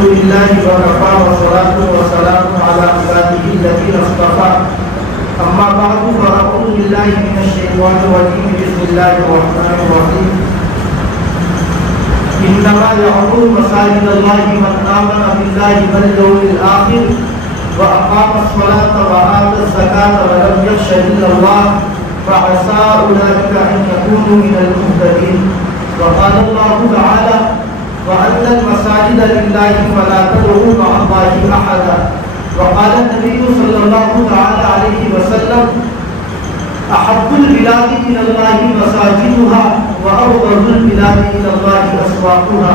الحمد لله وكفى والصلاة والسلام على عباده الذين اصطفى أما بعد فأعوذ بالله من الشيطان الرجيم بسم الله الرحمن الرحيم إنما يعمر مساجد الله من آمن بالله واليوم الآخر وأقام الصلاة وآتى الزكاة ولم يخش إلا الله فعسى أولئك أن يكونوا من المهتدين. وقال الله تعالى وأن المساجد لله فلا تدعوا مع الله أحدا. وقال النبي صلى الله تعالى عليه وسلم أحب البلاد إلى الله مساجدها وأبغض البلاد إلى الله أسواقها.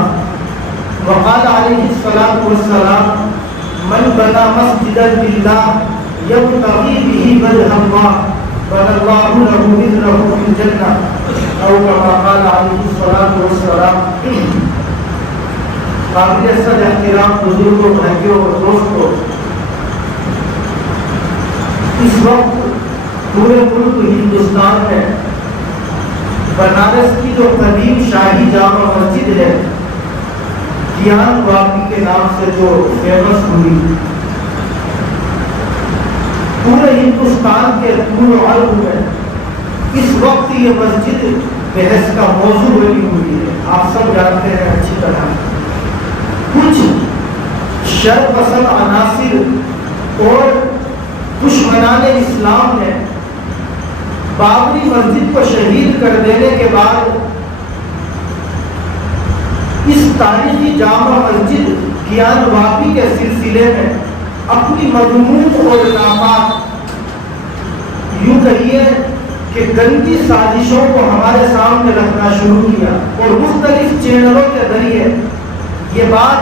وقال عليه الصلاة والسلام من بنى مسجدا لله يبتغي به وجه الله بنى الله له مثله في الجنة أو كما قال عليه الصلاة والسلام. قابل صد احترام بزرگوں بھائیوں اور دوستوں، اس وقت پورے ملک ہندوستان میں بنارس کی جو قدیم شاہی جامع مسجد ہے گیان واپی کے نام سے جو فیمس ہوئی، پورے ہندوستان کے طول و عرض میں اس وقت یہ مسجد بحث کا موضوع بنی ہوئی ہے. آپ سب جانتے ہیں اچھی طرح. کچھ شر پسند عناصر اور دشمنان اسلام نے بابری مسجد کو شہید کر دینے کے بعد اس تاریخی جامع مسجد گیان واپی کے سلسلے میں اپنی مضمون اور نامات یوں کہیے کہ گندی سازشوں کو ہمارے سامنے رکھنا شروع کیا اور مختلف چینلوں کے ذریعے یہ بات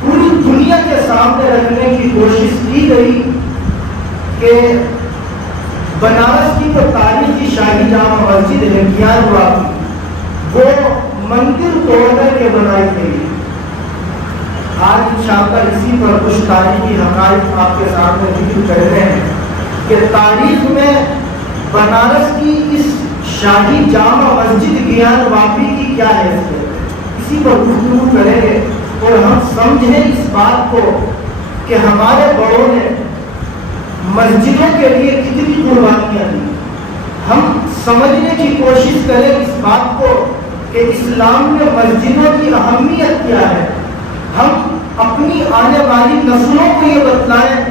پوری دنیا کے سامنے رکھنے کی کوشش کی گئی کہ بنارس کی جو تاریخی شاہی جامع مسجد ہے گیان واپی وہ مندر توڑ کر کے بنائی گئی. آج انشاءاللہ اسی پر کچھ تاریخی حقائق آپ کے سامنے ذکر کر رہے ہیں کہ تاریخ میں بنارس کی اس شاہی جامع مسجد گیان واپی کی کیا حیثیت ہے، اسی پر گفتگو کریں گے اور ہم سمجھیں اس بات کو کہ ہمارے بڑوں نے مسجدوں کے لیے کتنی قربانیاں دی. ہم سمجھنے کی کوشش کریں اس بات کو کہ اسلام میں مسجدوں کی اہمیت کیا ہے. ہم اپنی آنے والی نسلوں کو یہ بتلائیں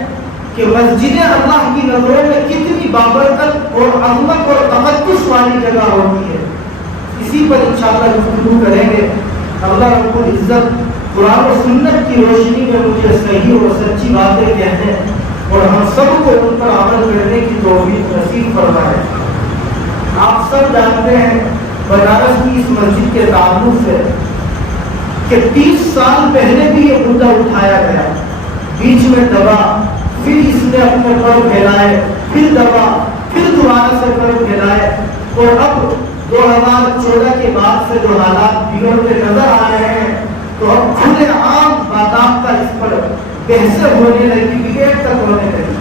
کہ مسجدیں اللہ کی نظروں میں کتنی بابرکت اور عظمت اور تقدس والی جگہ ہوتی ہے. اسی پر انشاءاللہ گفتگو کریں گے. اللہ رب العزت قرآن و سنت کی روشنی میں مجھے صحیح اور سچی باتیں کہنے اور ہم سب کو ان پر عمل کرنے کی توفیق نصیب فرمائے. آپ سب جانتے ہیں بنارس کی اس مسجد کے تعلق سے کہ 30 سال پہلے بھی یہ مدعا اٹھایا گیا، بیچ میں دبا، پھر اس نے اپنے پر پھیلائے، پھر دبا، پھر دوبارہ سے پر پھیلائے اور اب 2014 کے بعد سے جو حالات بگڑتے نظر آ رہے ہیں تو اب کھلے عام باضابطہ اس پر بحثیں ہونے لگی، ڈبیٹ تک ہونے لگی.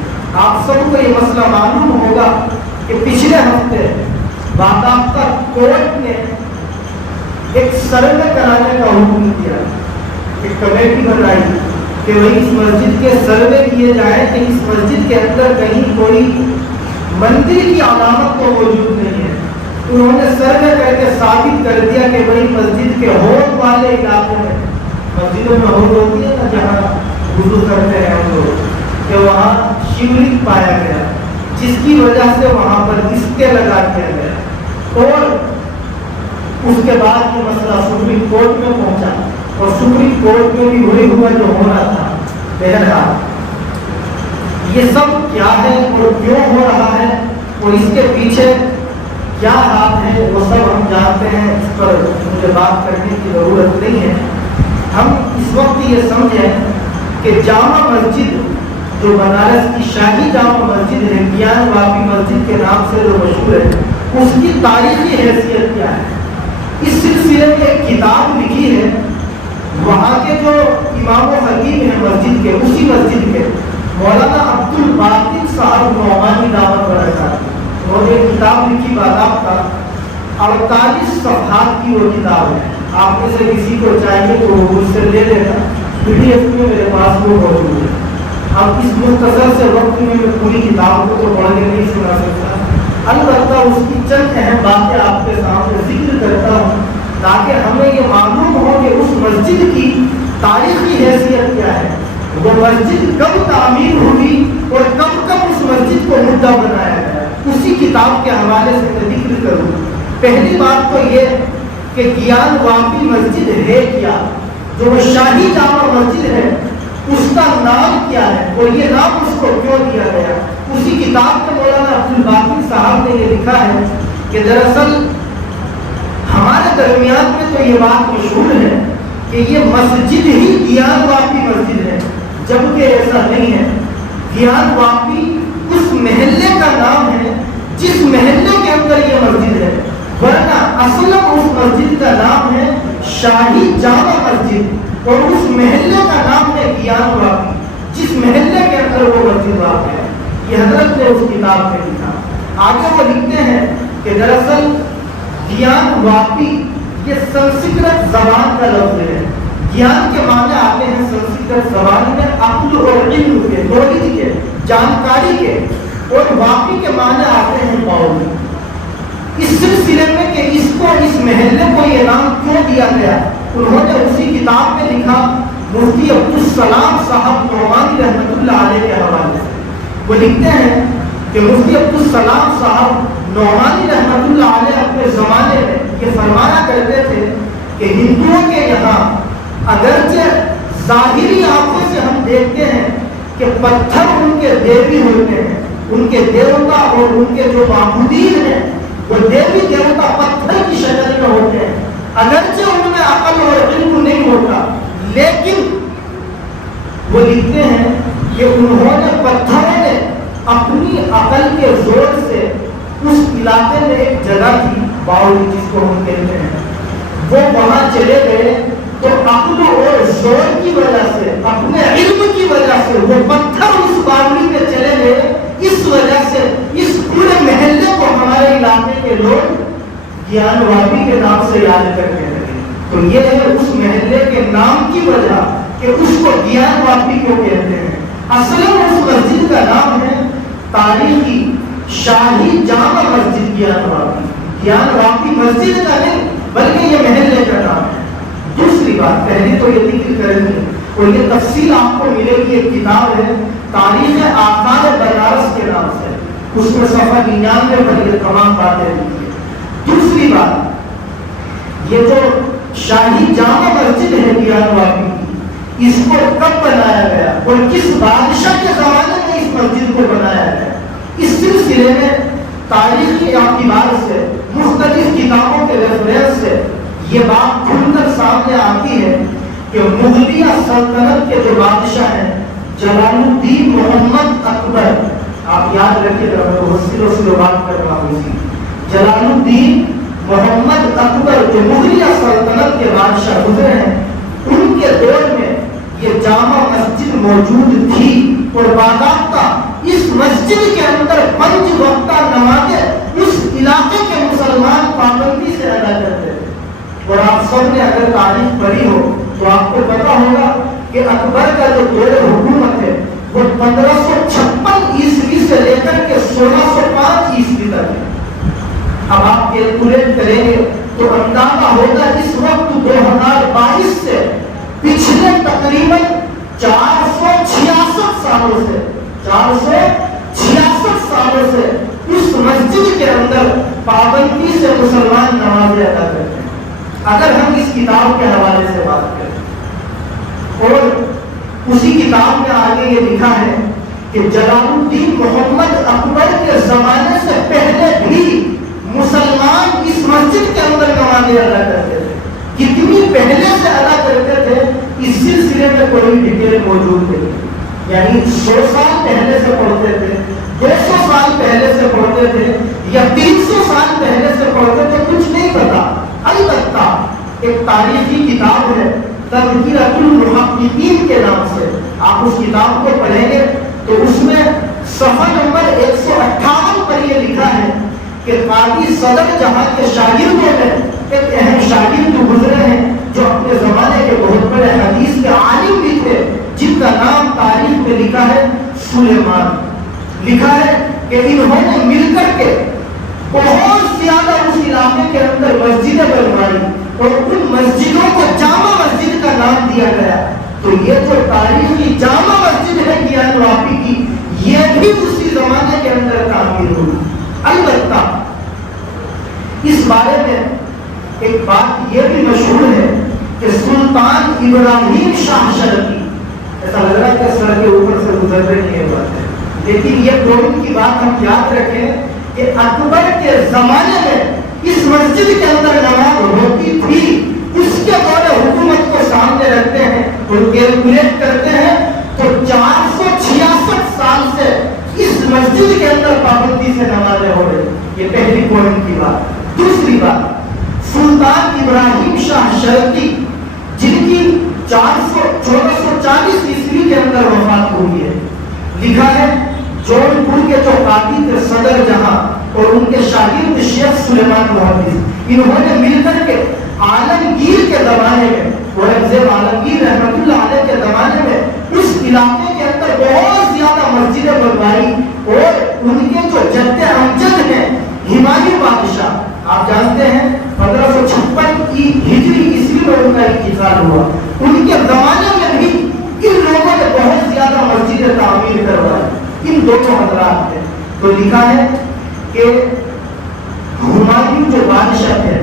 آپ سب کو یہ مسئلہ معلوم ہوگا کہ پچھلے ہفتے باضابطہ کورٹ نے ایک سروے کرانے کا حکم دیا، ایک کمیٹی بنائی کہ وہی اس مسجد کے سروے کیے جائیں کہ اس مسجد کے اندر کہیں کوئی مندر کی علامت تو موجود نہیں ہے. انہوں نے سروے کر کے ثابت کر دیا کہ وہی مسجد کے ہول والے علاقے میں، مسجدوں میں ہول ہوتی ہے نا جہاں وضو کرتے ہیں ہم لوگ، کہ وہاں شیولنگ پایا گیا جس کی وجہ سے وہاں پر اسٹے لگا دیا گیا اور اس کے بعد یہ مسئلہ سپریم کورٹ میں پہنچا اور سپریم کورٹ میں بھی وہی ہوا جو ہونا تھا. بہرحال یہ سب کیا ہے اور کیوں ہو رہا ہے اور اس کے پیچھے کیا ہاتھ ہے وہ سب ہم جانتے ہیں. اس پر مجھے بات کرنے کی ضرورت نہیں ہے. ہم اس وقت یہ سمجھیں کہ جامع مسجد جو بنارس کی شاہی جامع مسجد ہے گیان واپی مسجد کے نام سے جو مشہور ہے اس کی تاریخی حیثیت کیا ہے. اس سلسلے میں ایک کتاب لکھی ہے وہاں کے جو امام و خطیب ہیں مسجد کے، اسی مسجد کے مولانا عبد الباقی صاحب نعمانی دعوت برکات، انہوں نے کتاب لکھی باضابطہ 48 صفحات کی وہ کتاب ہے. آپ میں سے کسی کو چاہیے تو وہ مجھ سے لے لینا. PDF میں میرے پاس وہ موجود ہے. اب اس مختصر سے وقت میں پوری کتاب کو تو پڑھ کے نہیں سنا سکتا، البتہ اس کی چند اہم باتیں آپ کے سامنے ذکر کرتا ہوں تاکہ ہمیں یہ معلوم ہو کہ اس مسجد کی تاریخی حیثیت کیا ہے، وہ مسجد کب تعمیر ہوئی اور کب کب اس مسجد کو مدعا بنایا گیا. اسی کتاب کے حوالے سے میں ذکر کروں. پہلی بات تو یہ کہ گیان واپی مسجد ہے کیا، جو وہ شاہی جامع مسجد ہے اس کا نام کیا ہے اور یہ نام اس کو کیوں دیا گیا. اسی کتاب میں مولانا عبد الباقی صاحب نے یہ لکھا ہے کہ دراصل ہمارے درمیان میں تو یہ بات مشہور ہے کہ یہ مسجد ہی گیان واپی مسجد ہے، جبکہ ایسا نہیں ہے. گیان واپی اس محلے کا نام ہے جس محلے کے اندر یہ مسجد ہے، ورنہ اصل اس مسجد کا نام ہے شاہی جامع مسجد اور اس محلے کا نام ہے گیان واپی، جس محلے کے اندر وہ مسجد واقع ہے. یہ حضرت نے اس کتاب میں لکھا. آگے وہ لکھتے ہیں کہ دراصل گیان واپی یہ سنسکرت زبان کا لفظ ہے. گیان کے معنی آتے ہیں سنسکرت زبان میں عقل اور علم کے، نالج کے، جانکاری کے، اور واپی کے معنی آتے ہیں باؤل. اس سلسلے میں کہ اس کو، اس محلے کو یہ نام کیوں دیا گیا، انہوں نے اسی کتاب میں لکھا مفتی عبدالسلام صاحب نعمانی رحمۃ اللہ علیہ کے حوالے سے. وہ لکھتے ہیں کہ مفتی عبدالسلام صاحب نعمانی رحمۃ اللہ علیہ اپنے زمانے میں یہ فرمایا کرتے تھے کہ ہندوؤں کے یہاں اگرچہ ظاہری آنکھوں سے ہم دیکھتے ہیں کہ پتھر ان کے دیوی ہوتے ہیں، ان کے دیوتا اور ان کے جو معبودین ہیں وہ دیوی دیوتا پتھر کی شکل میں ہوتے ہیں، اگرچہ ان میں عقل اور علم نہیں ہوتا، لیکن وہ لکھتے ہیں کہ انہوں نے پتھروں نے اپنی عقل کے زور سے اس علاقے میں ایک جگہ تھی باؤلی جس کو ہم کہتے ہیں، وہ وہاں چلے گئے تو عقل اور زور کی وجہ سے، اپنے علم کی وجہ سے وہ پتھر اس باؤلی میں چلے گئے. اس وجہ سے اس پورے محلے کو ہمارے علاقے کے لوگ گیان واپی کے نام سے یاد کرتے لگے. تو یہ ہے اس محلے کے نام کی وجہ کہ اس کو گیان واپی کیوں کہتے ہیں. اصل میں اس مسجد کا نام ہے تاریخی شاہی جامع مسجد گیان واپی. گیان واپی مسجد کا نہیں بلکہ یہ محلے کا نام ہے. دوسری بات، پہلی تو یہ ذکر کریں گے اور یہ تفصیل آپ کو ملے گی، ایک کتاب ہے تاریخ آثار بنارس کے نام سے، اس میں صفحہ 99 پر یہ تمام باتیں لکھی ہے. دوسری بات، یہ جو شاہی جامع مسجد ہے گیان واپی کی، اس کو کب بنایا گیا اور کس بادشاہ کے زمانے میں اس مسجد کو بنایا گیا، اس سلسلے میں تاریخی اعتبار سے مختلف کتابوں کے ریفرنس سے یہ بات کھل کر سامنے آتی ہے کہ مغلیہ سلطنت کے جو بادشاہ ہیں جلال الدین محمد اکبر، آپ یاد رکھیے گا میں وسیلوں سے بات کر رہا ہوں، جلال الدین محمد اکبر جو مغلیہ سلطنت کے بادشاہ گزرے ہیں، ان کے دور میں یہ جامع مسجد موجود تھی اور باضابطہ اس مسجد کے اندر 5 وقتہ نمازیں اس علاقے کے مسلمان پابندی سے ادا کرتے تھے. اور آپ سب نے اگر تاریخ پڑھی ہو تو آپ کو پتا ہوگا کہ اکبر کا جو دور حکومت ہے وہ 1556 عیسوی سے لے کر کے 1605 عیسوی تک ہے. اب آپ کیلکولیٹ کریں گے تو اندازہ ہوگا اس وقت 2022 سے پچھلے تقریباً 466 سالوں سے 466 سالوں سے اس مسجد کے اندر پابندی سے مسلمان نمازیں ادا کرتے ہیں. اگر ہم اس کتاب کے حوالے سے بات کریں اور اسی کتاب میں آگے یہ لکھا ہے کہ جلال الدین محمد اکبر کے زمانے سے پہلے بھی مسلمان اس مسجد کے اندر نمازیں ادا کرتے تھے. کتنی پہلے سے ادا کرتے تھے اس سلسلے میں کوئی ڈیٹیل موجود نہیں. یعنی 100 سال پہلے سے پڑھتے تھے، 200 سال پہلے سے پڑھتے تھے یا 300 سال پہلے سے پڑھتے تھے، کچھ نہیں پتا. البتہ ایک تاریخی کتاب ہے تذکرۃ المحققین کے نام سے، آپ اس کتاب کو پڑھیں گے تو اس میں صفحہ نمبر 158 پر یہ لکھا ہے کہ قاضی صدر جہاں کے شاگردوں میں ایک اہم شاگرد گزرے ہیں جو اپنے زمانے کے بہت بڑے حدیث کے عالم بھی لکھا ہے سلیمان، لکھا ہے کہ انہوں نے مل کر کے بہت زیادہ اس علاقے کے اندر مسجدیں بنوائی اور ان مسجدوں کو جامع مسجد کا نام دیا گیا. تو یہ جو تاریخی جامع مسجد ہے گیان واپی کی، یہ بھی اسی زمانے کے اندر تعمیر ہوئی. البتہ اس بارے میں ایک بات یہ بھی مشہور ہے کہ سلطان ابراہیم شاہ شرقی، ایسا لگ رہا ہے کہ سر کے اوپر سے گزر رہی ہے بات ہے، لیکن یہ دونوں کی بات ہم یاد رکھیں کہ اکبر کے زمانے میں اس مسجد کے اندر نماز ہوتی تھی. اس کے دور حکومت کو سامنے رکھتے ہیں اور کیلکولیٹ کرتے ہیں تو 466 سال سے اس مسجد کے اندر پابندی سے نمازیں ہو رہی. یہ پہلی پوائنٹ کی بات. دوسری بات، سلطان ابراہیم شاہ شرقی جن کی 1440 عیسوی کے اندر وفات ہوئی ہے، لکھا ہے جون پور کے جو قاضی تھے صدر جہاں اور ان کے شاگرد شیخ سلیمان محدث، انہوں نے مل کر کے عالمگیر کے زمانے میں، اورنگزیب عالمگیر رحمۃ اللہ علیہ کے زمانے میں اس علاقے کے اندر بہت زیادہ مسجدیں بنوائی. اور ان کے جو جد امجد ہیں ہمایوں بادشاہ، آپ جانتے ہیں 1556 کی ہجری عیسوی میں ان کا انتقال ہوا، ان کے زمانے میں بھی ان لوگوں نے بہت زیادہ مسجدیں تعمیر کروائی. ان دونوں حضرات نے تو لکھا ہے کہ ہمایوں جو بادشاہ تھے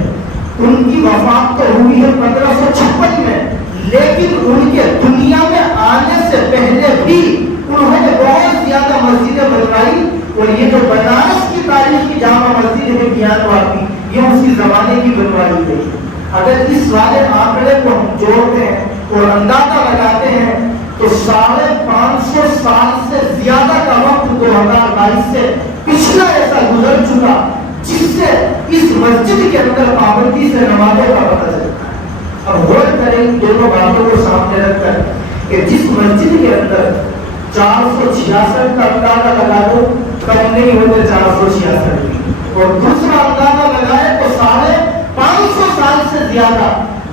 ان کی وفات تو ہوئی ہے 1556 میں، لیکن ان کے دنیا میں آنے سے پہلے بھی انہوں نے بہت زیادہ مسجدیں بنوائی. اور یہ جو بنارس کی تاریخ کی جامع مسجد ہے گیان واپی، یہ اسی زمانے کی بنوائی گئی. اگر اس والے آنکڑے کو ہم جوڑتے ہیں اور اندازہ لگاتے ہیں تو 550 سال سے زیادہ کا وقت 2022 سے پچھلا ایسا گزر چکا جس سے اس مسجد کے اندر پابندی سے نمازوں کا پتہ چلتا ہے. اب غور کریں دونوں باتوں کو سامنے رکھ کر کہ جس مسجد کے اندر 466 کا اندازہ لگا دو، کم نہیں ہوتے 466 کی، اور دوسرا اندازہ لگائے تو 550 سال سے زیادہ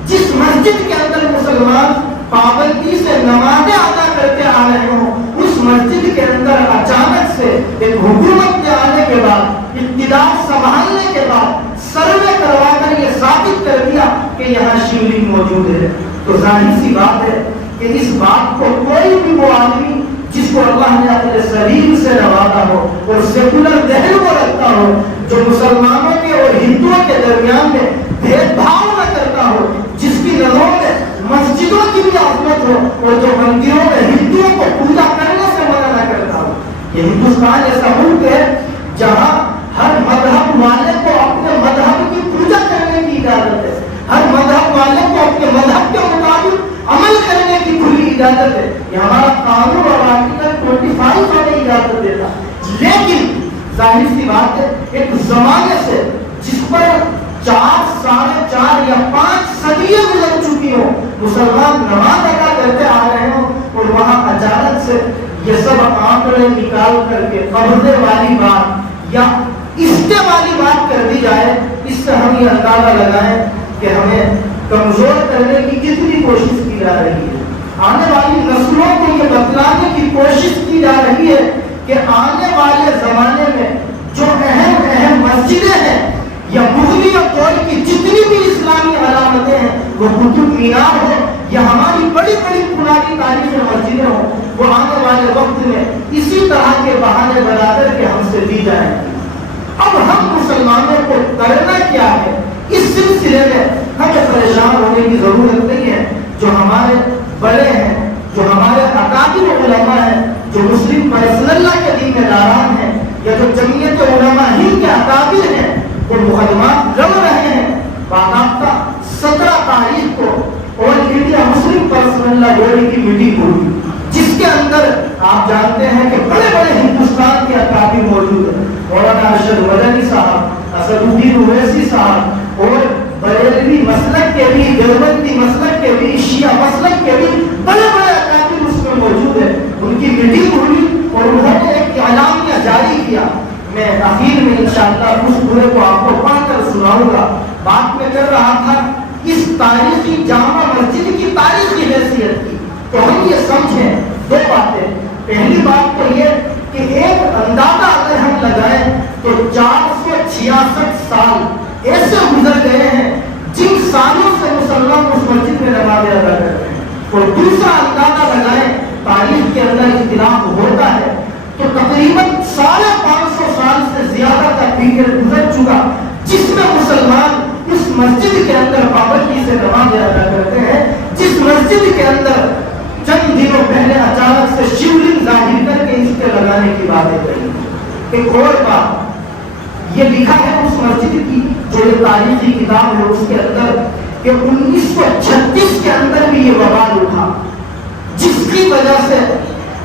جس مسجد کے اندر مسلمان پابندی سے نمازیں ادا کرتے آ رہے ہوں، اس مسجد کے اندر اچانک سے ایک حکومت کے آنے کے بعد، اقتدار سنبھالنے کے بعد سروے کروا کر یہ ثابت کر دیا کہ یہاں شیولنگ موجود ہے. تو ظاہر سی بات ہے کہ اس بات کو کوئی بھی وہ آدمی جس کو اللہ نے اپنے سلیم سے نوازا ہو اور سیکولر ذہن کو رکھتا ہو، جو مسلمانوں کے اور ہندوؤں کے درمیان میں بھید بھاؤ نہ کرتا ہو، جس کی نظروں میں مسجدوں کی بھی عظمت ہو اور جو مندروں میں ہندوؤں کو پوجا کرنے سے منع نہ کرتا ہو. یہ ہندوستان ایسا ملک ہے جہاں ہر مذہب والے کو اپنے مذہب کی پوجا کرنے کی اجازت ہے، ہر مذہب والے کو اپنے مذہب کے مطابق عمل کرنے کی کھلی اجازت ہے. یہ ہمارا قانون اور آرٹیکل 25 ہمیں اجازت دیتا. لیکن ظاہر سی بات ہے ایک زمانے سے جس پر 4 ساڑھے 4 یا 5 صدیاں گزر چکی ہوں، مسلمان نماز ادا کرتے آ رہے ہوں، اور وہاں اچانک سے یہ سب آنکڑے نکال کر کے قبضے والی بات یا اسٹے والی بات کر دی جائے، اس سے ہم یہ اندازہ لگائیں کہ ہمیں کمزور کرنے کی کتنی کوشش کی جا رہی ہے. آنے والی نسلوں کو یہ بتلانے کی کوشش کی جا رہی ہے کہ آنے والے زمانے میں جو اہم مسجدیں ہیں یا مغلیہ دور کی جتنی بھی اسلامی علامتیں ہیں، وہ قطب مینار ہو یا ہماری بڑی بڑی پرانی تاریخی مسجدیں ہوں، وہ آنے والے وقت میں اسی طرح کے بہانے بنا کر کے ہم سے دی جائیں. اب ہم مسلمانوں کو کرنا کیا ہے؟ اس سلسلے میں ہمیں پریشان ہونے کی ضرورت نہیں ہے. جو ہمارے بڑے ہیں، جو ہمارے اکابر علماء ہیں، جو مسلم فیصل اللہ کے دین میں داران ہیں، یا جو جمعیت علماء ہند کے اکابر ہیں، وہ مقدمات لڑ رہے ہیں. باقاعدہ 17 تاریخ کو آل انڈیا مسلم فیصل اللہ بورڈ کی میٹنگ ہوئی، جس کے اندر آپ جانتے ہیں کہ بڑے بڑے ہندوستان کے اکابر موجود ہیں. مولانا ارشد مدنی صاحب، اسد الدین اویسی صاحب، اور بریلوی مسلک کے بھی، دیوبندی مسلک کے بھی، شیعہ مسلک کے بھی بڑے بڑے اکابر اس میں موجود ہیں. ان کی میٹنگ ہوئی اور انہوں نے ایک اعلامیہ جاری کیا. میں اخیر میں انشاءاللہ اس پورے کو آپ کو پڑھ کر سناؤں گا. بات میں کر رہا تھا اس تاریخی جامع مسجد کی تاریخی حیثیت کی. تو ہم یہ سمجھیں 2 باتیں. پہلی 466 سال ایسے گزر گئے ہیں جن سالوں سے مسلمان اس مسجد میں نماز ادا کرتے ہیں. اور دوسرا اندازہ لگائیں تاریخ کے اندر اختلاف ہوتا ہے تو تقریباً 550 سال سے زیادہ کا پیریڈ گزر چکا جس میں مسلمان اس مسجد کے اندر پابندی سے نماز ادا کرتے ہیں, جس مسجد کے اندر چند دنوں پہلے اچانک سے شیولنگ ظاہر کر کے اس کے لگانے کی باتیں کہی. ایک اور بات یہ لکھا ہے اس مسجد کی جو یہ تاریخی کتاب ہے اس کے اندر کہ 1936 کے اندر بھی یہ وبال اٹھا جس کی وجہ سے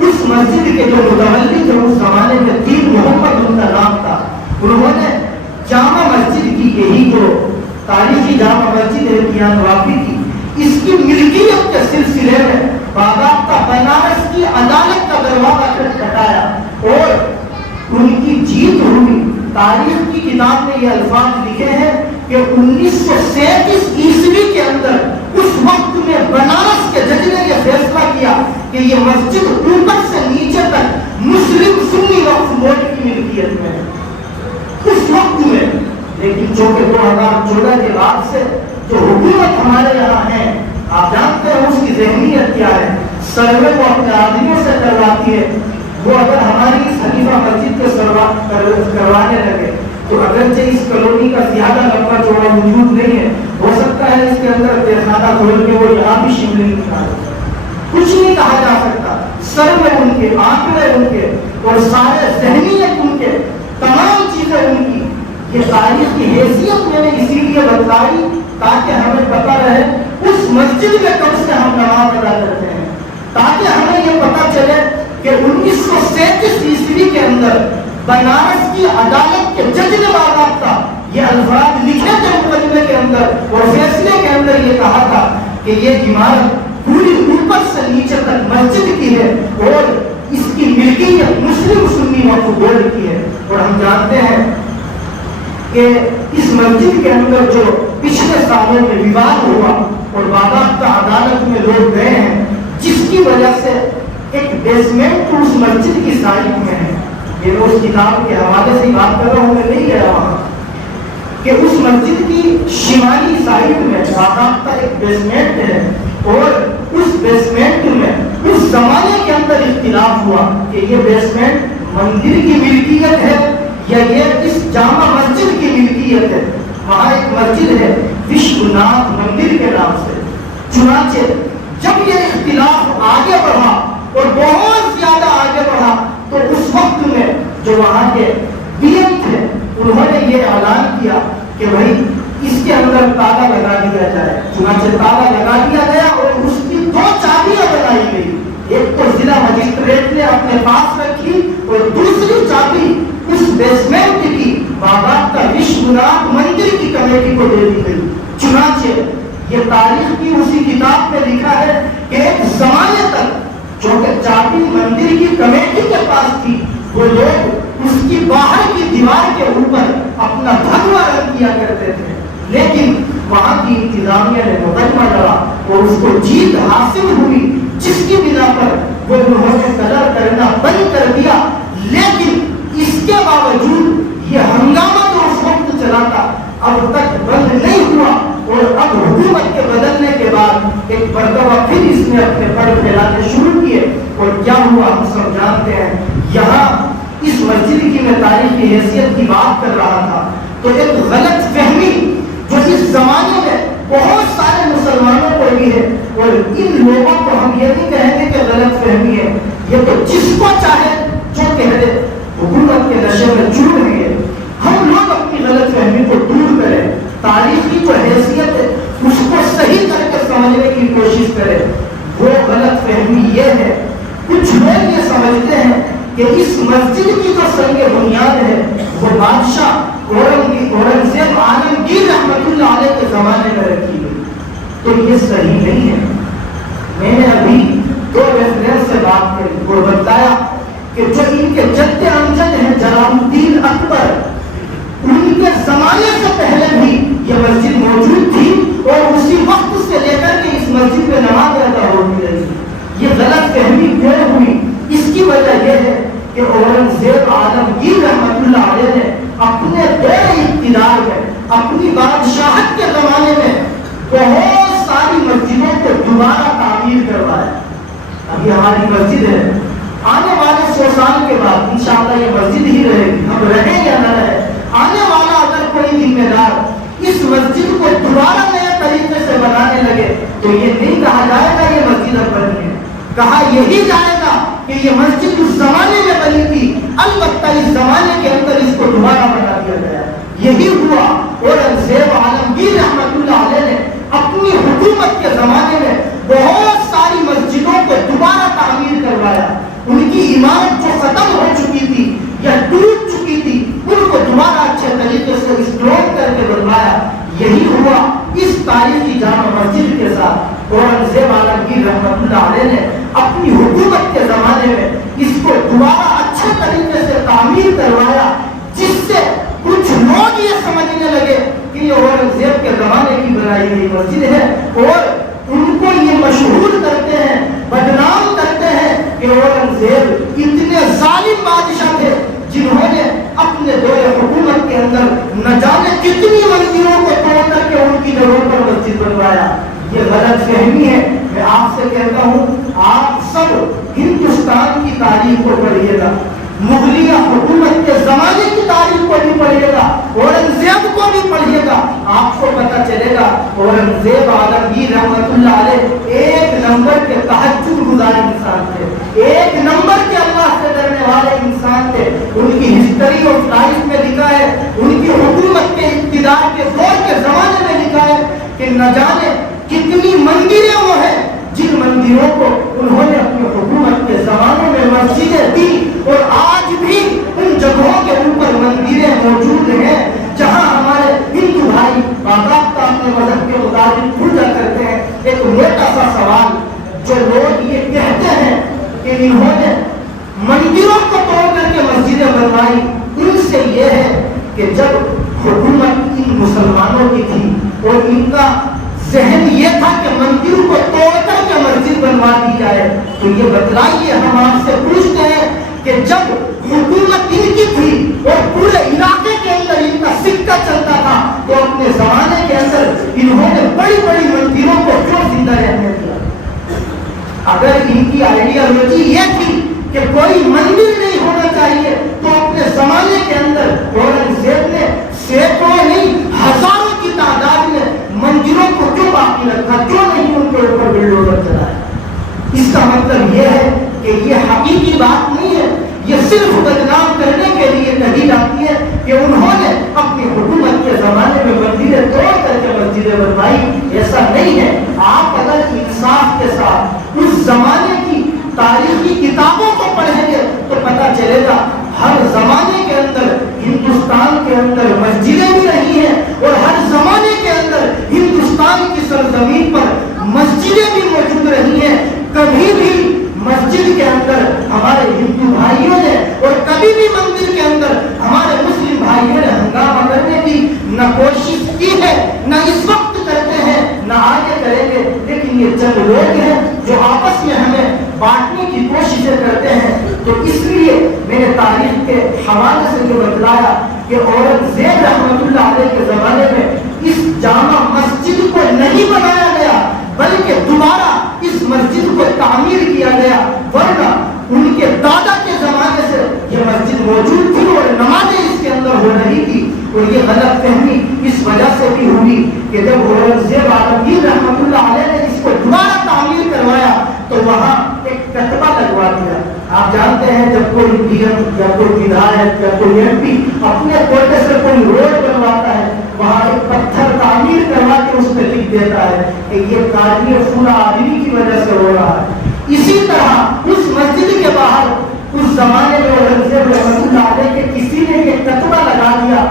اس مسجد کے جو متولی تھے اس زمانے میں دین محمد ان کا نام تھا, انہوں نے جامع مسجد کی, یہی جو تاریخی جامع مسجد ہے کیان واقعی کی, اس کی ملکیت کے سلسلے میں باضابطہ بنارس کی عدالت کا دروازہ کھٹکھٹایا اور ان کی جیت ہوئی. تاریخ کی کتاب میں یہ الفاظ لکھے ہیں کہ 1937 عیسوی کے اندر اس وقت میں بنارس کے جج نے یہ فیصلہ کیا کہ یہ مسجد اوپر سے نیچے تک مسلم سنی وقف بورڈ کی ملکیت میں ہے اس وقت میں. لیکن چونکہ 2014 کے بعد سے جو حکومت ہمارے یہاں ہے آپ جانتے ہیں اس کی ذہنیت کیا ہے, سروے کو اپنے آدمیوں سے کرواتی ہے. وہ اگر ہماری اس حنیفہ مسجد کے کروانے لگے تو اگرچہ اس کالونی کا زیادہ لمبا چوڑا موجود نہیں ہے, ہو سکتا ہے اس کے اندر تہخانہ کھول کے وہ یہاں بھی شملنگ نکالے, کچھ نہیں کہا جا سکتا. سروے ان کے, آنکڑے ان کے اور سارے ذہنیت ان کے, تمام چیزیں ان کی. یہ تاریخ کی حیثیت میں نے اسی لیے بتلائی تاکہ ہمیں پتہ رہے اس مسجد میں کب سے ہم نماز ادا کرتے ہیں, تاکہ ہمیں یہ پتہ چلے کہ 1937 عیسوی کے اندر بنارس کی عدالت کے جج نے باضابطہ یہ الفاظ لکھے تھے مقدمے کے اندر اور فیصلے کے اندر یہ کہا تھا کہ یہ عمارت پوری اوپر سے نیچے تک مسجد کی ہے اور اس کی ملکیت مسلم سنی وقف بورڈ کی ہے. اور ہم جانتے ہیں کہ اس مسجد کے اندر جو پچھلے سالوں میں وواد ہوا اور باضابطہ عدالت میں لوگ گئے ہیں جس کی وجہ سے ایک بیسمنٹ اس مسجد کی سائٹ میں ہے. یہ میں اس کتاب کے حوالے سے بات کر رہا ہوں, میں نہیں گیا وہاں, کہ اس مسجد کی شمالی سائٹ میں باضابطہ ایک بیسمنٹ ہے اور اس بیسمنٹ میں اس زمانے کے اندر اختلاف ہوا کہ یہ بیسمنٹ مندر کی ملکیت ہے یا یہ اس جامع مسجد کی ملکیت ہے. وہاں ایک مسجد ہے وشوناتھ مندر کے نام سے. چنانچہ جب یہ اختلاف آگے بڑھا اور بہت زیادہ آگے بڑھا تو اس وقت میں جو وہاں کے بی ایم تھے انہوں نے یہ اعلان کیا کہ بھائی اس کے اندر تالا لگا دیا جائے. چنانچہ تالا لگا دیا گیا اور اس کی 2 چابیاں بنائی گئی, ایک تو ضلع مجسٹریٹ نے اپنے پاس رکھی اور دوسری چابی اس بیسمنٹ کی باضابطہ وشوناتھ مندر کی کمیٹی کو دے دی گئی. چنانچہ یہ تاریخ کی اسی کتاب میں لکھا ہے کہ ایک زمانے تک جو کہ چابی مندر کی کمیٹی کے پاس تھی وہ لوگ اس کی باہر کی دیوار کے اوپر اپنا بھگوا رنگ کیا کرتے تھے, لیکن وہاں کی انتظامیہ نے مقدمہ لڑا اور اس کو جیت حاصل ہوئی جس کی بنا پر وہ انہوں نے کلر کرنا بند کر دیا. لیکن اس کے باوجود یہ ہنگامہ جو اس وقت چلا تھا اب تک بند نہیں ہوا اور اب حکومت کے بدلنے کے بعد ایک مرتبہ پھر اس نے اپنے پر پھیلانے شروع کیے. اور کیا ہوا ہم سب جانتے ہیں. یہاں اس مسجد کی میں تاریخ کی حیثیت کی بات کر رہا تھا تو ایک غلط فہمی جو اس زمانے میں بہت سارے مسلمانوں کو بھی ہے اور ان لوگوں کو ہم یہ نہیں کہیں گے کہ غلط فہمی ہے, یہ تو جس کو چاہے جو کہہ دے, حکومت کے نشے میں چور رہی ہے. ہم لوگ اپنی غلط فہمی کو دور کریں, تاریخ کی جو حیثیت ہے اس کو صحیح کر کے سمجھنے کی کوشش کریں. وہ غلط فہمی یہ ہے, کچھ لوگ یہ سمجھتے ہیں کہ اس مسجد کی جو سنگ بنیاد ہے وہ بادشاہ اورنگزیب عالمگیر رحمت اللہ علیہ کے زمانے میں رکھی گئی, تو یہ صحیح نہیں ہے. میں نے ابھی 2 ریفرنس سے بات کری اور بتایا کہ جو ان کے جد امجد ہیں جلال الدین اکبر, ان کے زمانے سے پہلے بھی یہ مسجد موجود تھی اور اسی وقت سے لے کر کے اس مسجد میں نماز ادا ہوتی رہی. یہ غلط فہمی کیوں ہوئی؟ اس کی وجہ یہ ہے کہ اورنگزیب عالمگیر رحمت اللہ علیہ نے اپنے دور اقتدار میں، اپنی بادشاہت کے زمانے میں بہت ساری مسجدوں کو دوبارہ تعمیر کروایا. ابھی ہماری مسجد ہے، آنے والے 100 سال کے بعد انشاءاللہ یہ مسجد ہی رہے گی، ہم رہیں یا نہ رہے. آنے والا اگر کوئی ذمہ دار اس مسجد کو دوبارہ نئے طریقے سے بنانے لگے تو یہ نہیں کہا جائے گا یہ مسجد اب بنی ہے، کہا یہی جائے گا کہ یہ مسجد اس زمانے میں بنی تھی، البتہ اس زمانے کے اندر اس کو دوبارہ بنا دیا گیا. یہی ہوا. اورنگزیب عالمگیر رحمۃ اللہ علیہ نے اپنی حکومت کے زمانے میں بہت ساری مسجدوں کو دوبارہ تعمیر کروایا. ان کی عمارت جو ختم ہو چکی تھی یا ٹوٹ چکی تھی ان کو دوبارہ اچھے طریقے سے ریسٹور کر کے بنوایا. یہی ہوا اس تاریخی جامع مسجد کے ساتھ. اورنگزیب عالمگیر رحمۃ اللہ علیہ نے اپنی حکومت کے زمانے میں اس کو دوبارہ اچھے طریقے سے تعمیر کروایا، جس سے کچھ لوگ یہ سمجھنے لگے کہ یہ اورنگزیب کے زمانے کی بنائی گئی مسجد ہے، اور ان کو یہ مشہور کرتے ہیں، بدنام کرتے ہیں کہ اورنگزیب اتنے ظالم بادشاہ تھے جنہوں نے اپنے دور حکومت کے اندر نہ جانے کتنی مندروں کو توڑ کر کے ان کی جگہوں پر مسجد بنوایا. یہ غلط فہمی ہے. میں آپ سے کہتا ہوں آپ سب ہندوستان کی تاریخ کو پڑھیے گا، مغلیہ حکومت کے زمانے کی تاریخ کو بھی پڑھیے گا، اورنگزیب کو بھی پڑھیے گا. آپ کو پتہ چلے گا اورنگزیب عالمگیر رحمۃ اللہ علیہ ایک نمبر کے تہجد گزار انسان تھے، ایک نمبر کے اللہ سے ڈرنے والے انسان تھے. ان کی ہسٹری اور تاریخ میں لکھا ہے، ان کی حکومت کے اقتدار کے دور کے زمانے میں لکھا ہے کہ نہ جانے کتنی مندریں وہ ہیں جن مندروں کو انہوں نے اپنی حکومت کے زمانوں میں مسجدیں دی، اور آج بھی ان جگہوں کے اوپر مندریں موجود ہیں جہاں ہمارے ہندو بھائی باقاعدہ اپنے مذہب کے مطابق پوجا کرتے ہیں. ایک موٹا سا سوال جو لوگ یہ کہتے ہیں کہ انہوں نے مندروں کو توڑ کر کے مسجدیں بنوائی، ان سے یہ ہے کہ جب حکومت ان مسلمانوں کی تھی اور ان کا ذہن یہ تھا کہ مندروں کو توڑ کر کے مسجد بنوا دی جائے، تو یہ بتلائیے، ہم آپ سے پوچھتے ہیں کہ جب حکومت ان کی تھی اور پورے علاقے کے اندر ان کا سکہ چلتا تھا تو اپنے زمانے کے اندر انہوں نے بڑی بڑی مندروں کو کیوں زندہ رہنے دیا؟ اگر ان کی آئیڈیالوجی یہ تھی کہ کوئی مندر نہیں ہونا چاہیے تو اپنے زمانے کے اندر اورنگزیب نے سینکڑوں نہیں ہزاروں کی تعداد میں مندروں کو کیوں باقی رکھا، کیوں نہیں ان کے اوپر بلڈوزر چلایا؟ اس کا مطلب یہ ہے کہ یہ حقیقی بات نہیں ہے، یہ صرف بدنام کرنے کے لیے کہی جاتی ہے کہ انہوں نے اپنی حکومت کے زمانے میں مندریں توڑ کر کے مسجدیں بنوائی. ایسا نہیں ہے. آپ اگر انصاف کے ساتھ اس زمانے کی تاریخی کتابوں کو پڑھیں گے تو پتہ چلے گا ہر زمانے کے اندر ہندوستان کے اندر مسجدیں بھی رہی ہیں، اور ہر زمانے کے اندر ہندوستان کی سرزمین پر مسجدیں بھی موجود رہی ہیں. کبھی بھی مسجد کے اندر ہمارے ہندو بھائیوں نے اور کبھی بھی مندر کے اندر ہمارے مسلم بھائیوں نے ہنگامہ کرنے کی نہ کوشش کی ہے، نہ اس وقت کرتے ہیں، نہ آگے کریں گے. لیکن یہ چند لوگ ہیں جو آپس میں ہمیں بانٹنے کی کوششیں کرتے ہیں. تو اس لیے میں نے تاریخ کے حوالے سے جو بتلایا کہ اورنگزیب رحمۃ اللہ علیہ کے زمانے میں اس جامع مسجد کو نہیں بنایا گیا بلکہ دوبارہ اس مسجد کو تعمیر کیا گیا، ورنہ ان کے دادا کے زمانے سے یہ مسجد موجود تھی اور نمازیں اس کے اندر ہو رہی تھی. اور یہ غلط فہمی اس وجہ سے بھی ہوئی کہ جب اورنگزیب عالمگیر رحمۃ اللہ علیہ نے اس کو دوبارہ تعمیر کروایا تو وہاں ایک کتبہ لگوا دیا. آپ جانتے ہیں جب کوئی پی ایم یا کوئی ودھایک یا کوئی ایم پی اپنے کوٹے سے کوئی روڈ بنواتا ہے وہاں ایک پتھر تعمیر کروا کے اس پہ لکھ دیتا ہے کہ یہ کاریہ فلاں آدمی کی وجہ سے ہو رہا ہے. اسی طرح اس مسجد کے باہر اس زمانے میں اورنگزیب رحمۃ اللہ علیہ کے کسی نے یہ کتبہ لگا دیا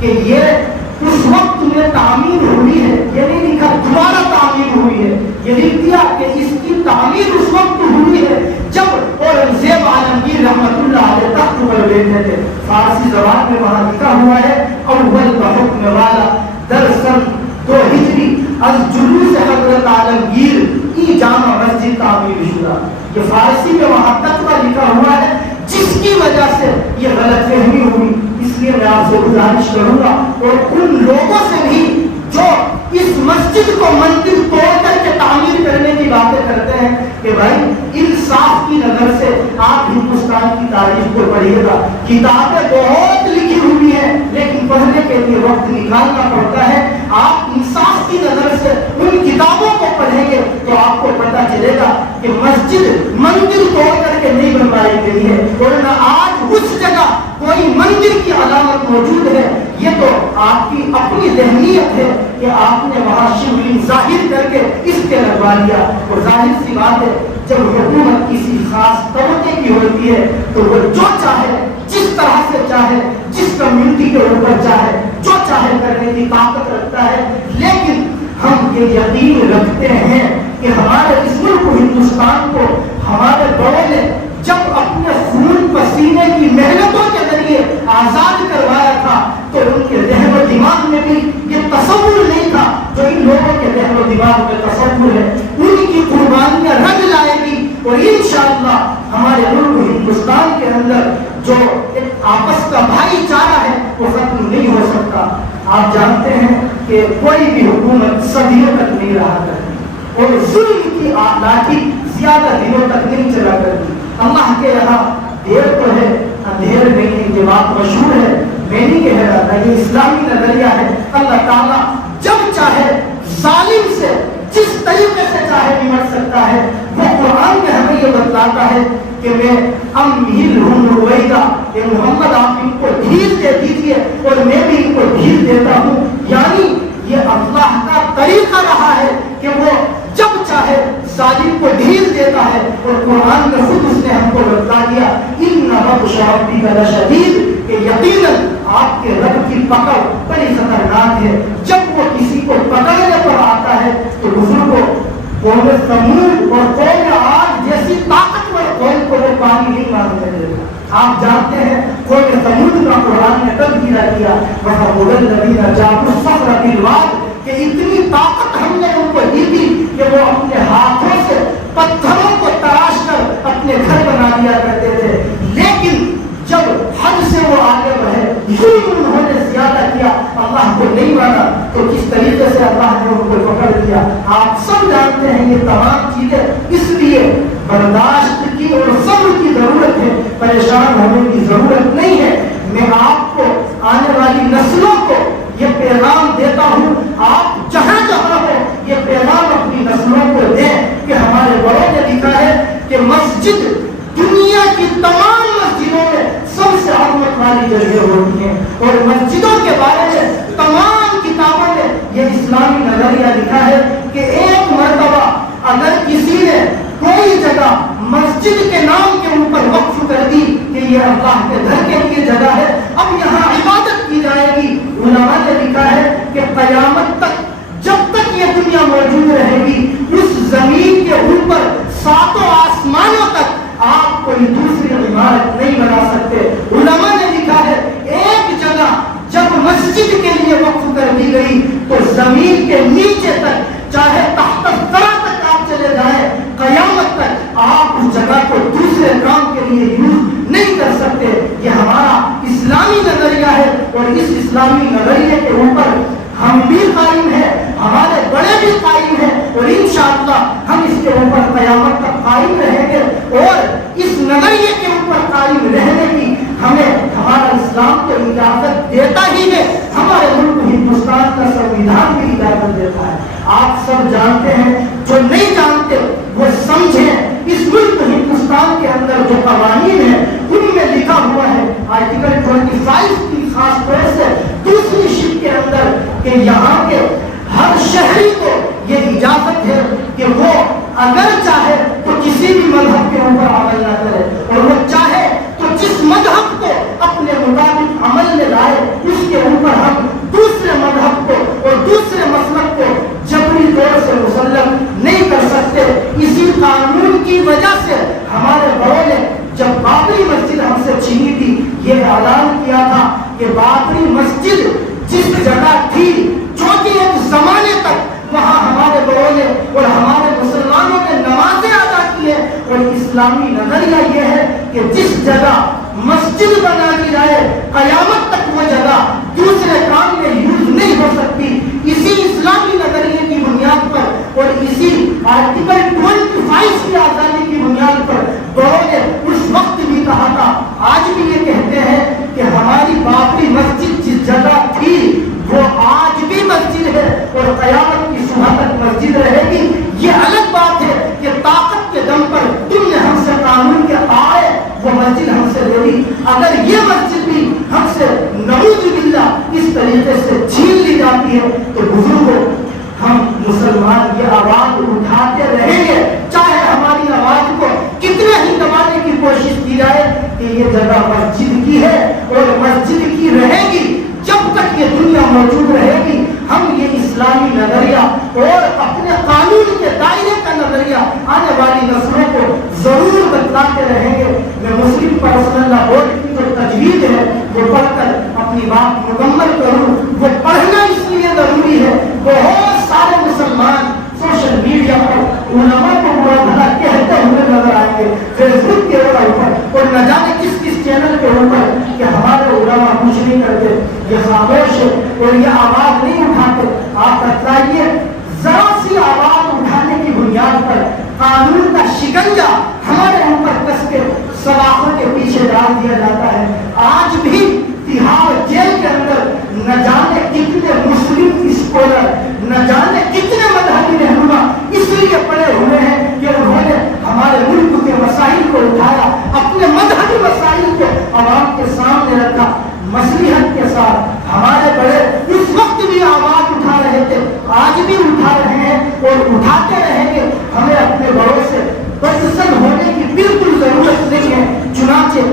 کہ یہ اس وقت میں تعمیر ہوئی ہے، یہ نہیں لکھا دوبارہ تعمیر ہوئی ہے، یہ لکھ دیا کہ اس کی تعمیر اس وقت ہوئی ہے جب اورنگزیب عالمگیر رحمۃ اللہ علیہ تخت پر بیٹھے تھے. فارسی زبان میں وہاں لکھا ہوا ہے اول بحکم والا در سن 2 ہجری از جلوس حضرت عالمگیر ای جامع مسجد تعمیر شدہ. یہ فارسی میں وہاں تخت لکھا ہوا ہے جس کی وجہ سے یہ غلط فہمی ہوئی. اس اس لیے میں آپ سے گزارش کروں گا اور ان لوگوں سے بھی جو اس مسجد کو مندر توڑ کر کے تعمیر کرنے کی باتیں کرتے ہیں کہ بھائی انصاف کی نظر سے آپ ہندوستان کی تاریخ کو پڑھیے گا. کتابیں بہت لکھی ہوئی ہیں لیکن پڑھنے کے لیے وقت نکالنا پڑتا ہے. آپ انصاف کی نظر سے ان کتابوں کو پڑھیں گے تو آپ کو پتہ چلے گا کہ مسجد مندر توڑ کر کے نہیں بنوائی گئی ہے اور نہ آج اس جگہ کوئی مندر کی علامت موجود ہے. یہ تو آپ کی اپنی ذہنیت ہے کہ آپ نے وہاں شیولنگ ظاہر کر کے اس کے لگوا دیا. اور ظاہر سی بات ہے جب حکومت کسی خاص طبقے کی ہوتی ہے تو وہ جو چاہے جس طرح سے چاہے جس کمیونٹی کے اوپر چاہے جو چاہے کرنے کی طاقت رکھتا ہے. لیکن ہم یہ یقین رکھتے ہیں کہ ہمارے اس ملک ہندوستان کو ہمارے بڑوں نے جب اپنے خون پسینے کی محنتوں کے ذریعے آزاد کروایا تھا تو ان کے ذہن و دماغ میں بھی یہ تصور نہیں تھا جو ان لوگوں کے ذہن و دماغ میں تصور ہے. ان کی قربانیاں رنگ لائے گی اور انشاءاللہ ہمارے ملک ہندوستان کے اندر جو ایک آپس کا بھائی چارہ ہے وہ ختم نہیں ہو سکتا. آپ جانتے ہیں کہ کوئی بھی حکومت صدیوں تک نہیں رہا کرتی اور ظلم کی لاٹھی زیادہ دنوں تک نہیں چلا کرتی. اللہ کے یہاں دیر تو ہے اندھیر نہیں ہے. یہ بات مشہور ہے, میں نہیں کہہ رہا تھا, یہ اسلامی نظریہ ہے. اللہ تعالیٰ جب چاہے ظالم سے جس طریقے سے چاہے نمٹ سکتا ہے. وہ قرآن میں ہمیں یہ بتلاتا ہے کہ میں امہلہم رویدا, کہ محمد آپ ان کو ڈھیل دے دیجیے اور میں بھی ان کو ڈھیل دیتا ہوں. یعنی یہ اللہ کا طریقہ رہا ہے کہ وہ جب چاہے ظالم کو ڈھیل دیتا ہے. اور قرآن میں خود اس نے ہم کو بتا دیا ان بطش ربک لشدید, کہ یقیناً آپ کے رب کی پکڑ بڑی خطرناک ہے. جب وہ کسی کو پکڑنے پر آتا ہے تو بزرگوں قوم ثمود اور قوم عاد جیسی طاقتور قوم کو وہ پانی نہیں مانگنے دیتا. آپ جانتے ہیں قوم ثمود کا قرآن نے تذکرہ کیا وَثَمُودَ الَّذِينَ جَابُوا الصَّخْرَ بِالْوَادِ, کہ اتنی طاقت ہم نے ان کو دی تھی کہ وہ اپنے ہاتھوں سے پتھروں کو تراش کر اپنے گھر بنا لیا کرتے تھے. لیکن جب حد سے وہ آگے بڑھے, ظلم انہوں نے زیادہ کیا, اللہ کو نہیں مانا, تو کس طریقے سے اللہ نے ان کو پکڑ لیا. آپ سب جانتے ہیں یہ تمام چیزیں. اس لیے برداشت کی اور صبر کی ضرورت ہے, پریشان ہونے کی ضرورت نہیں ہے. میں آپ کو آنے والی نسلوں کو یہ پیغام دیتا ہوں, آپ جہاں جہاں ہو یہ پیغام اپنی نسلوں کو دیں کہ ہمارے بڑوں نے لکھا ہے کہ مسجد دنیا کی تمام مسجدوں میں سب سے عظمت والی جگہ ہوتی ہیں. اور مسجدوں کے بارے میں تمام کتابوں میں یہ اسلامی نظریہ لکھا ہے کہ ایک مرتبہ اگر کسی نے کوئی جگہ مسجد کے نام کے اوپر وقف کر دی کہ یہ اللہ کے گھر کے لیے جگہ ہے, اب یہاں عبادت کی جائے گی, علماء نے لکھا ہے کہ قیامت تک جب تک یہ دنیا موجود رہے گی اس زمین کے اوپر ساتوں آسمانوں تک آپ کوئی دوسری عمارت نہیں بنا سکتے. علماء نے لکھا ہے ایک جگہ جب مسجد کے لیے وقف کر دی گئی تو زمین کے نیچے تک چاہے تحت الثری تک آپ چلے جائیں, قیامت تک آپ اس جگہ کو دوسرے کام کے لیے یوز نہیں کر سکتے. یہ ہمارا اسلامی نظریہ ہے اور اس اسلامی نظریے کے اوپر ہم بھی قائم ہیں, ہمارے بڑے بھی قائم ہیں اور انشاءاللہ ہم اس کے اوپر قیامت تک قائم رہیں گے. اور اس نظریے کے اوپر قائم رہنے کی ہمیں ہمارا اسلام تو اجازت دیتا ہی ہے, ہمارے ملک ہندوستان کا سنویدھان بھی اجازت دیتا ہے. آپ سب جانتے ہیں, جو نہیں جانتے وہ سمجھیں. اس ملک ہندوستان کے اندر جو قوانین ہیں ان میں لکھا ہوا ہے آرٹیکل 25 کی خاص طور سے دوسری شق کے اندر کہ یہاں کے ہر شہری کو یہ اجازت ہے کہ وہ اگر چاہے تو کسی بھی مذہب کے اوپر عمل نہ کرے, اور وہ چاہے تو جس مذہب کو اپنے مطابق عمل میں لائے اس کے اوپر ہم دوسرے مذہب کو اور دوسرے مسلک کو جبری طور سے مسلم نہیں کر سکتے. اسی قانون کی وجہ سے ہمارے بڑوں نے جب بابری مسجد ہم سے چھینی تھی یہ اعلان کیا تھا کہ بابری مسجد جس جگہ تھی جو کہ ایک زمانے تک وہاں ہمارے بڑوں نے اور ہمارے مسلمانوں نے نمازیں ادا کی ہے, اور اسلامی نظریہ یہ ہے کہ جس جگہ مسجد بنا دی جائے قیامت تک وہ جگہ دوسرے کام میں یوز نہیں ہو سکتی. اسی اسلامی نظریے کی بنیاد پر اور اسی آرٹیکل 25 کی آزادی کی بنیاد پر دونوں نے اس وقت بھی کہا تھا, آج بھی یہ کہتے ہیں کہ ہماری بابری مسجد جس جگہ تھی وہ آج بھی مسجد ہے اور قیامت کی صبح تک مسجد رہے گی. یہ الگ بات ہے کہ طاقت کے دم پر تم نے ہم سے قانون کے آئے وہ مسجد ہم سے لے لی. اگر یہ مسجد بھی ہم سے نعوذ باللہ اس طریقے سے چھین لی جاتی ہے تو بزرگوں ہم مسلمان یہ آواز اٹھاتے رہیں گے, چاہے ہماری آواز کو کتنا ہی دبانے کی کوشش کی جائے کہ یہ جگہ مسجد کی ہے اور مسجد کی رہے گی. جب تک یہ دنیا موجود رہے گی ہم یہ اسلامی نظریہ اور اپنے قانون کے دائرے کا نظریہ آنے والی نسلوں کو ضرور بتلاتے رہیں گے. میں مسلم پرسنل لا بورڈ کی جو تجویز ہے وہ پڑھ کر اپنی بات مکمل کروں. وہ پڑھنا اس لیے ضروری ہے, بہت سارے مسلمان سوشل میڈیا پر علماء کو برا بھلا کہتے ہوئے نظر آئیں گے, فیس بک کے اوپر اور نہ جانے کس کس چینل کے اوپر کہ ہمارے علماء کچھ نہیں کرتے, یہ خاموش ہے اور یہ آواز نہیں اٹھاتے. آپ بتلائیے ذرا سی آواز اٹھانے کی بنیاد پر قانون کا شکنجا ہمارے اوپر کس کے سلاخوں کے پیچھے ڈال دیا جاتا ہے. آج بھی تہاڑ جیل کے اندر نہ جانے کتنے مسلم اسکالر, نہ جانے کتنے مذہبی رہنما اس لیے پڑے ہوئے ہیں کہ انہوں نے ہمارے ملک کے مسائل کو اٹھایا, اپنے مذہبی مسائل کو عوام کے سامنے رکھا, مصلحت کے ساتھ. ہمارے بڑے اس وقت بھی آواز اٹھا رہے تھے, آج بھی اٹھا رہے ہیں اور اٹھاتے رہیں گے. ہمیں اپنے بڑوں سے بدسن ہونے کی بالکل ضرورت نہیں ہے. چنانچہ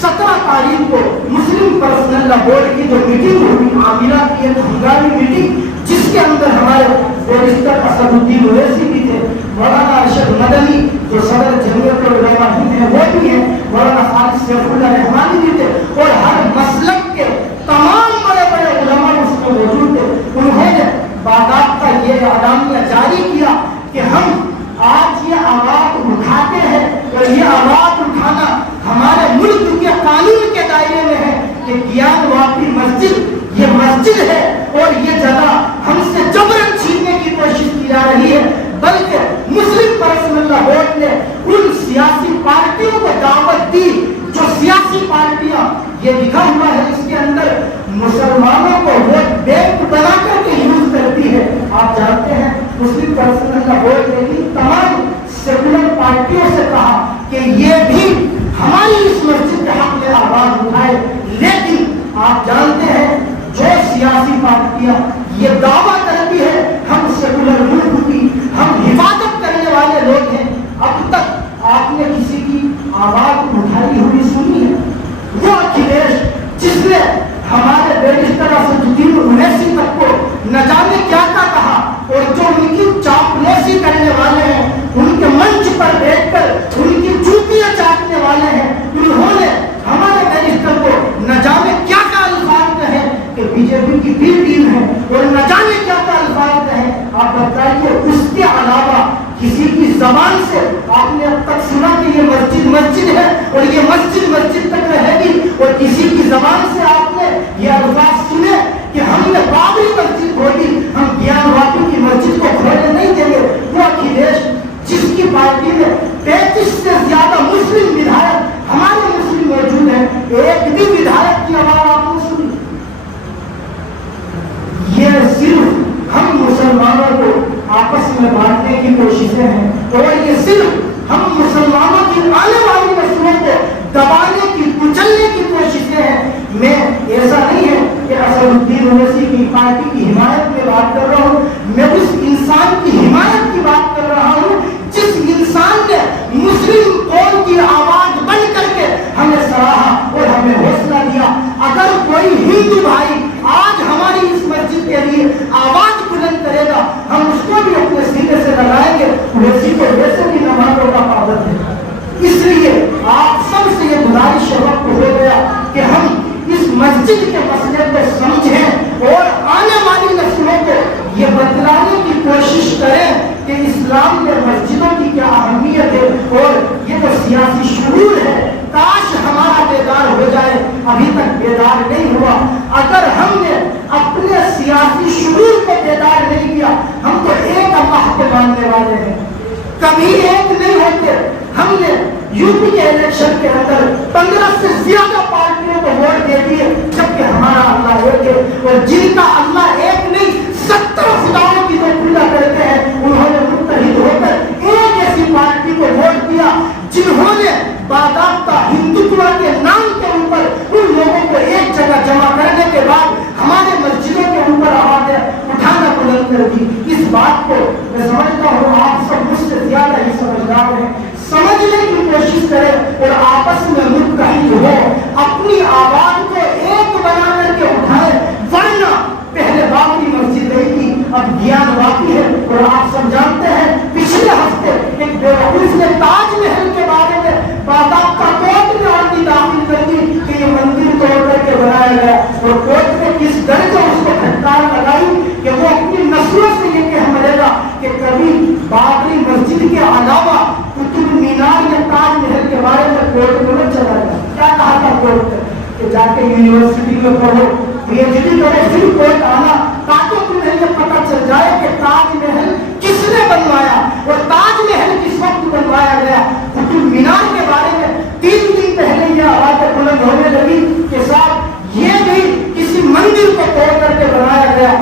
17 تاریخ کو مسلم پرسنل لا بورڈ کی جو میٹنگ ہوئی عامرہ کی ایک ہنگامی میٹنگ جس کے اندر ہمارے بیرسٹر اسد الدین اویسی بھی تھے, مولانا ارشد مدنی جو صدر جمعیت العلماء ہند ہیں وہ بھی ہیں, مولانا خالد سیف اللہ رحمانی بھی تھے اور ہر مسلک کے تمام بڑے بڑے علماء اس میں موجود تھے. انہوں نے باضابطہ یہ اعلامیہ جاری کیا کہ ہم آج یہ آواز اٹھاتے ہیں اور یہ آواز اٹھانا ہمارے ملک کے قانون کے دائرے میں ہے کہ گیان واپی مسجد یہ مسجد ہے اور یہ جگہ ہم سے جبرن چھیننے کی کوشش کی جا رہی ہے. بلکہ مسلم پرسنل لا بورڈ نے ان سیاسی پارٹیوں کو دعوت دی جو سیاسی پارٹیاں یہ لکھا ہوا ہے اس کے اندر مسلمانوں کو ووٹ بینک بنا کر کے یوز کرتی ہے. آپ جانتے ہیں مسلم پرسنل لا بورڈ نے بھی تمام سیکولر پارٹیوں سے کہا کہ یہ بھی ہماری اس مسجد کے حق میں آواز اٹھائے. لیکن آپ جانتے ہیں جو سیاسی پارٹیاں یہ دعویٰ کرتی ہے ہم سیکولر ملک کی ہم حفاظت کرنے والے لوگ ہیں, اب تک آپ نے کسی کی آواز اٹھائی ہوئی سنی ہے؟ وہ اکھلیش جس نے ہمارے بیرسٹر اسد الدین اویسی تک کو نہ جانے کیا کہا اور جو ان کی چاپلوسی کرنے والے ہیں, ان کے منچ پر بیٹھ کر ان کی جوتیاں چاٹنے والے ہیں, انہوں نے ہمارے بیرسٹر کو نہ جانے کیا الفاظ کہے کہ بی جے پی کی بی ٹیم ہے اور نہ جانے کیا الفاظ کہے. آپ بتائیے اس کے علاوہ کسی کی زبان سے آپ نے اب تک سنا کہ یہ مسجد مسجد ہے اور یہ مسجد مسجد تک رہے گی, اور کسی کی زبان سے آپ نے یہ الفاظ سنے کہ ہم نے بابری مسجد کھولی, ہم گیان واپی کی مسجد کو کھولنے نہیں دیں گے. وہ اکھلیش جس کی پارٹی میں 35 سے زیادہ مسلم ودھائک ہمارے مسلم موجود ہیں, ایک بھی ودھائک کی آواز آپ نے سنی؟ یہ صرف ہم مسلمانوں کو آپس میں بانٹنے کی کوششیں ہیں اور یہ صرف ہم مسلمانوں کی آنے والی نسلوں کو دبانے کی کچلنے کی کوششیں ہیں. میں ایسا نہیں ہے کہ اسد الدین اویسی کی پارٹی کی حمایت میں بات کر رہا ہوں, میں اس انسان کی حمایت کی بات کر رہا ہوں جس انسان نے مسلم قوم کی آواز بن کر کے ہمیں سراہا اور ہمیں حوصلہ دیا. اگر کوئی ہندو بھائی آج ہماری اس مسجد کے لیے آواز بلند کرے گا ہم اس کو بھی اپنے سینے سے لگائیں گے, ویسی کو ویسے بھی نمازوں کا پابند ہے. اس لیے آپ سب سے یہ گزارش وقت ہو گیا کہ ہم اس مسجد کے مسئلے کو سمجھیں اور آنے والی نسلوں کو یہ بتلانے کی کوشش کریں کہ اسلام میں مسجدوں کی کیا اہمیت ہے اور یہ جو سیاسی شعور ہے کاش ہمارا بیدار ہو جائے. ابھی تک بیدار نہیں ہوا، اگر ہم نے اپنے سیاسی شعور کو بیدار نہیں کیا، ہم تو ایک اللہ کو ماننے والے ہیں، کبھی ایک نہیں ہوتے۔ ہم نے یو پی کے الیکشن کے اندر 15 سے زیادہ پارٹیوں کو ووٹ دے دیے، جبکہ ہمارا اللہ ایک ہے، اور جن کا اللہ ایک نہیں 70 خداؤں کی جو پوجا کرتے ہیں، انہوں نے متحد ہو کر ایک ایسی پارٹی کو ووٹ دیا جنہوں نے باضابطہ ہندوتوا کے نام کے اوپر ان لوگوں کو ایک جگہ جمع کرنے کے بعد ہمارے مسجدوں کے اوپر آوازیں اٹھانا بلند کر دی۔ اس بات کو میں سمجھتا ہوں آپ سب مجھ سے زیادہ ہی سمجھدار ہیں، سمجھنے کی کوشش کریں اور آپس میں متحد ہو، اپنی آواز کو ایک بنا کر کے اٹھائیں، ورنہ پہلے باقی مسجد نہیں تھی، اب گیان باقی ہے۔ اور آپ سب جانتے ہیں پچھلے ہفتے ایک بیوقوف نے تاج محل کے بارے میں باضابطہ کوٹ میں عرضی داخل کر دی کہ یہ مندر توڑ کر کے بنایا گیا، اور کوٹ نے کس درجے اس کو پھٹکار لگائی کہ وہ اپنی نسلوں سے یہ کہہ مرے گا کہ کبھی بابری مسجد کے علاوہ قطب مینار یا تاج محل کے بارے میں کوٹ میں نہ چلا گیا۔ کیا کہا تھا کوٹ نے کہ جا کے یونیورسٹی میں پڑھو، پی ایچ ڈی کرو، پھر کوٹ آنا تاکہ تمہیں یہ پتہ چل جائے کہ تاج محل کس نے بنوایا اور تاج محل کس وقت بنوایا گیا۔ قطب مینار کے بارے میں 3 دن پہلے یہ آوازیں بلند ہونے لگی کہ صاحب یہ بھی کسی مندر کو توڑ کر کے بنایا گیا۔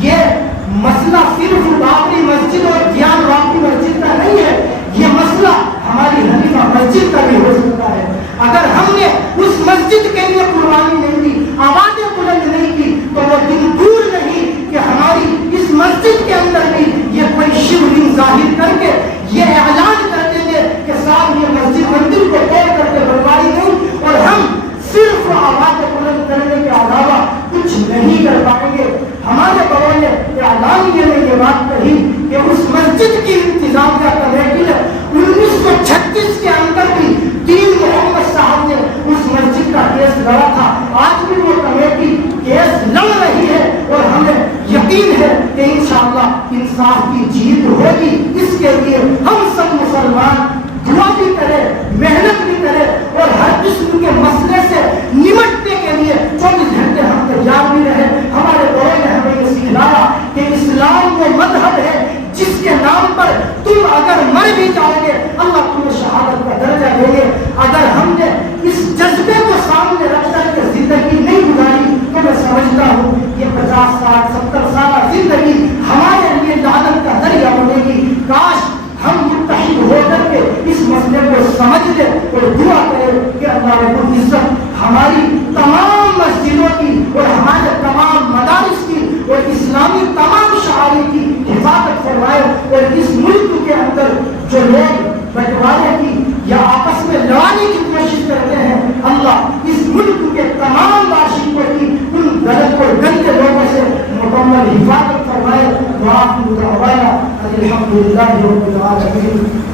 یہ مسئلہ صرف بابری مسجد اور گیان واپی مسجد کا نہیں ہے، یہ مسئلہ ہماری حنیفہ مسجد کا بھی ہو سکتا ہے۔ اگر ہم نے اس مسجد کے لیے قربانی نہیں دی، آوازیں بلند نہیں کی، تو وہ دن دور نہیں کہ ہماری اس مسجد کے اندر بھی یہ کوئی شیولنگ ظاہر کر کے یہ اعلان کر دیں گے کہ صاحب یہ مسجد مندر کو توڑ کر کے بنوائی نہیں، اور ہم صرف آوازیں بلند کرنے کے علاوہ کچھ نہیں کر پائیں گے۔ ہمارے بڑوں نے اعلانیہ میں یہ بات کہی کہ اس مسجد کی انتظامیہ کمیٹی نے 1936 کے اندر بھی دین محمد صاحب نے اس مسجد کا کیس لڑا تھا، آج بھی وہ کمیٹی کیس لڑ رہی ہے، اور ہمیں یقین ہے کہ انشاءاللہ انصاف کی جیت ہوگی۔ اس کے لیے ہم سب مسلمان دعا بھی کریں، محنت بھی کریں، اور ہر قسم کے مسئلے سے نمٹنے کے لیے 24 گھنٹے ہم تیار بھی رہیں۔ ہمارے بڑوں نے ہمیں یہ سکھلایا کہ اسلام وہ مذہب ہے جس کے نام پر تم اگر مر بھی جاؤ گے اللہ تمہیں شہادت کا درجہ دے گے۔ اگر ہم نے اس جذبے کو سامنے رکھ کر کے زندگی نہیں گزاری تو میں سمجھتا ہوں یہ 50 60 70 سالہ زندگی ہمارے لیے لعنت کا ذریعہ بنے گی۔ کاش ہم متحد ہو کر کے اس مسئلے کو سمجھ لیں اور دعا کریں کہ اللہ رب العزت ہماری تمام مسجدوں کی اور ہمارے تمام مدارس کی اور اسلامی تمام شعائر کی حفاظت فرمائے، اور اس ملک کے اندر جو لوگ بٹوارے کی یا آپس میں لڑانے کی کوشش کرتے ہیں، اللہ اس ملک کے تمام باشندوں کی ان غلط اور گندے لوگوں سے مکمل حفاظت فرمائے۔ وآخر دعوانا الحمد للہ رب العالمین۔